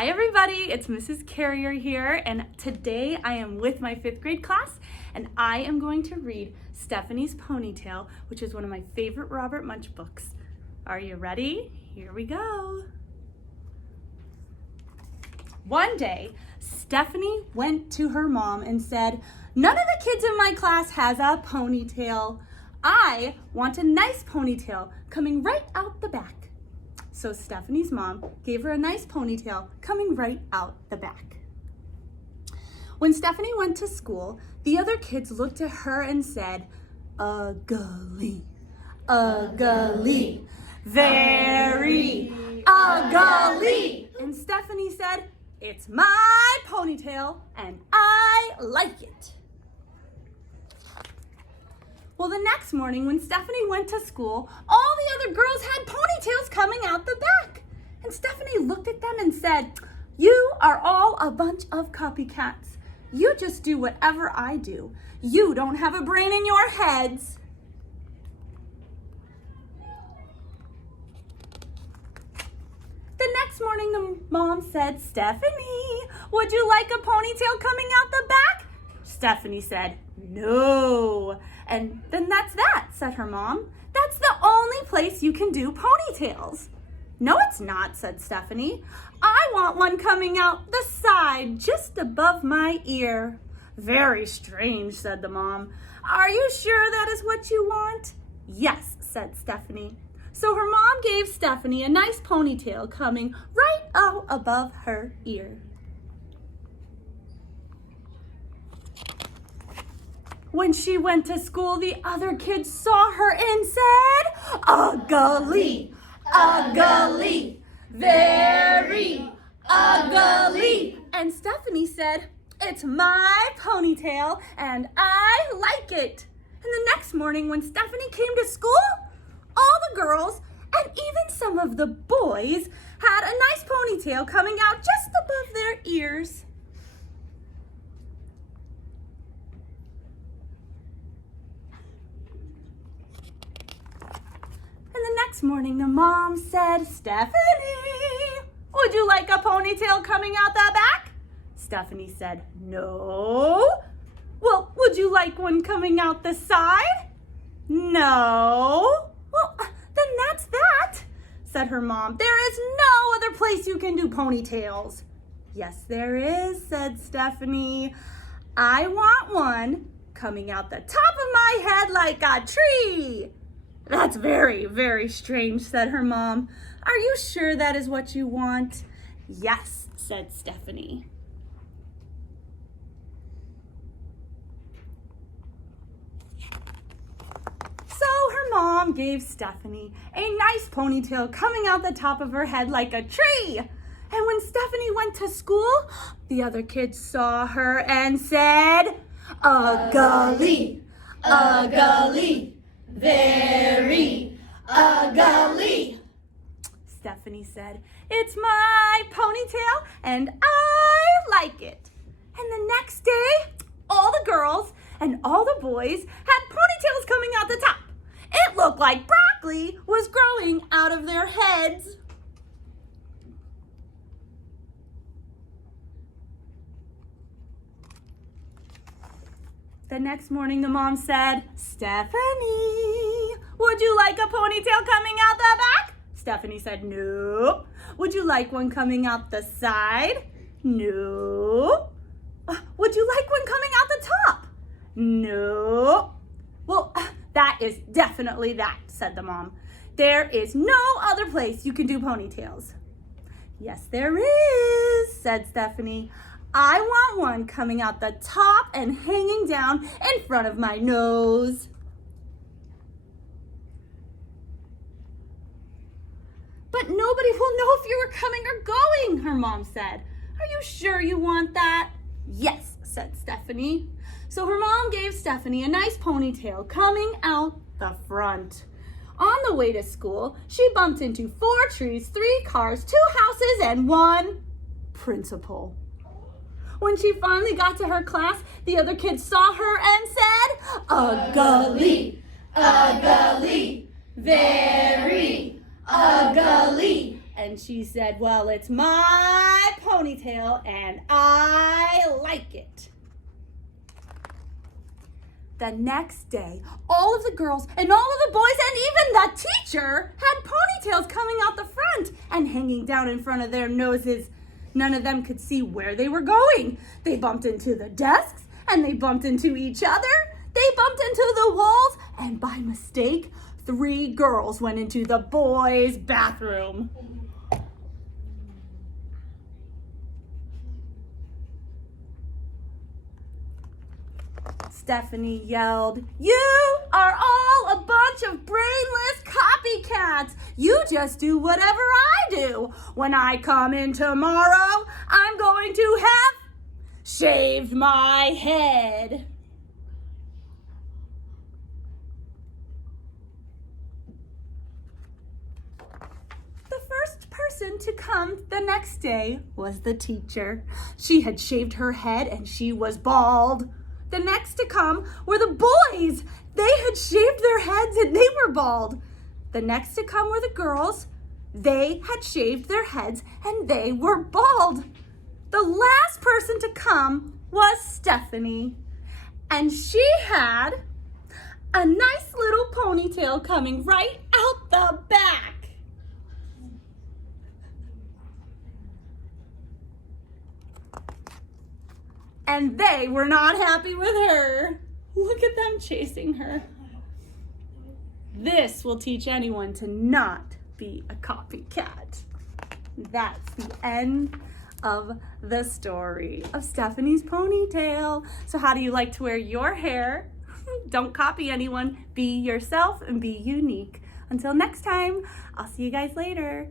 Hi everybody, it's Mrs. Carrier here, and today I am with my 5th grade class, and I am going to read Stephanie's Ponytail, which is one of my favorite Robert Munsch books. Are you ready? Here we go. One day, Stephanie went to her mom and said, "None of the kids in my class has a ponytail. I want a nice ponytail coming right out the back." So Stephanie's mom gave her a nice ponytail coming right out the back. When Stephanie went to school, the other kids looked at her and said, "Ugly, ugly, very ugly." And Stephanie said, "It's my ponytail and I like it." Well, the next morning when Stephanie went to school, all the other girls had ponytails coming out the back. And Stephanie looked at them and said, "You are all a bunch of copycats. You just do whatever I do. You don't have a brain in your heads." The next morning, the mom said, "Stephanie, would you like a ponytail coming out the back?" Stephanie said, "No." "And then that's that," said her mom. "That's the only place you can do ponytails." "No, it's not," said Stephanie. "I want one coming out the side, just above my ear." "Very strange," said the mom. "Are you sure that is what you want?" "Yes," said Stephanie. So her mom gave Stephanie a nice ponytail coming right out above her ear. When she went to school, the other kids saw her and said, "Ugly, ugly, very ugly." And Stephanie said, "It's my ponytail and I like it." And the next morning when Stephanie came to school, all the girls and even some of the boys had a nice ponytail coming out just above their ears. And the next morning, the mom said, "Stephanie, would you like a ponytail coming out the back?" Stephanie said, "No." "Well, would you like one coming out the side?" "No." "Well, then that's that," said her mom. "There is no other place you can do ponytails." "Yes, there is," said Stephanie. "I want one coming out the top of my head like a tree." "That's very, very strange," said her mom. "Are you sure that is what you want?" "Yes," said Stephanie. So her mom gave Stephanie a nice ponytail coming out the top of her head like a tree. And when Stephanie went to school, the other kids saw her and said, "Ugly, ugly, very ugly." Stephanie said, "It's my ponytail and I like it." And the next day, all the girls and all the boys had ponytails coming out the top. It looked like broccoli was growing out of their heads. The next morning, the mom said, "Stephanie, would you like a ponytail coming out the back?" Stephanie said, "No." "Would you like one coming out the side?" "No." "Would you like one coming out the top?" "No." "Well, that is definitely that," said the mom. "There is no other place you can do ponytails." "Yes, there is," said Stephanie. "I want one coming out the top and hanging down in front of my nose." "But nobody will know if you were coming or going," her mom said. "Are you sure you want that?" "Yes," said Stephanie. So her mom gave Stephanie a nice ponytail coming out the front. On the way to school, she bumped into 4 trees, 3 cars, 2 houses, and 1 principal. When she finally got to her class, the other kids saw her and said, "Ugly, ugly, very ugly." And she said, "Well, it's my ponytail ponytail and I like it. The next day, all of the girls and all of the boys and even the teacher had ponytails coming out the front and hanging down in front of their noses. None of them could see where they were going. They bumped into the desks and they bumped into each other. They bumped into the walls and by mistake, 3 girls went into the boys' bathroom. Stephanie yelled, "You are all a bunch of brainless copycats. You just do whatever I do. When I come in tomorrow, I'm going to have shaved my head." The first person to come the next day was the teacher. She had shaved her head and she was bald. The next to come were the boys. They had shaved their heads and they were bald. The next to come were the girls. They had shaved their heads and they were bald. The last person to come was Stephanie. And she had a nice little ponytail coming right out the back. And they were not happy with her. Look at them chasing her. This will teach anyone to not be a copycat. That's the end of the story of Stephanie's ponytail. So how do you like to wear your hair? Don't copy anyone. Be yourself and be unique. Until next time, I'll see you guys later.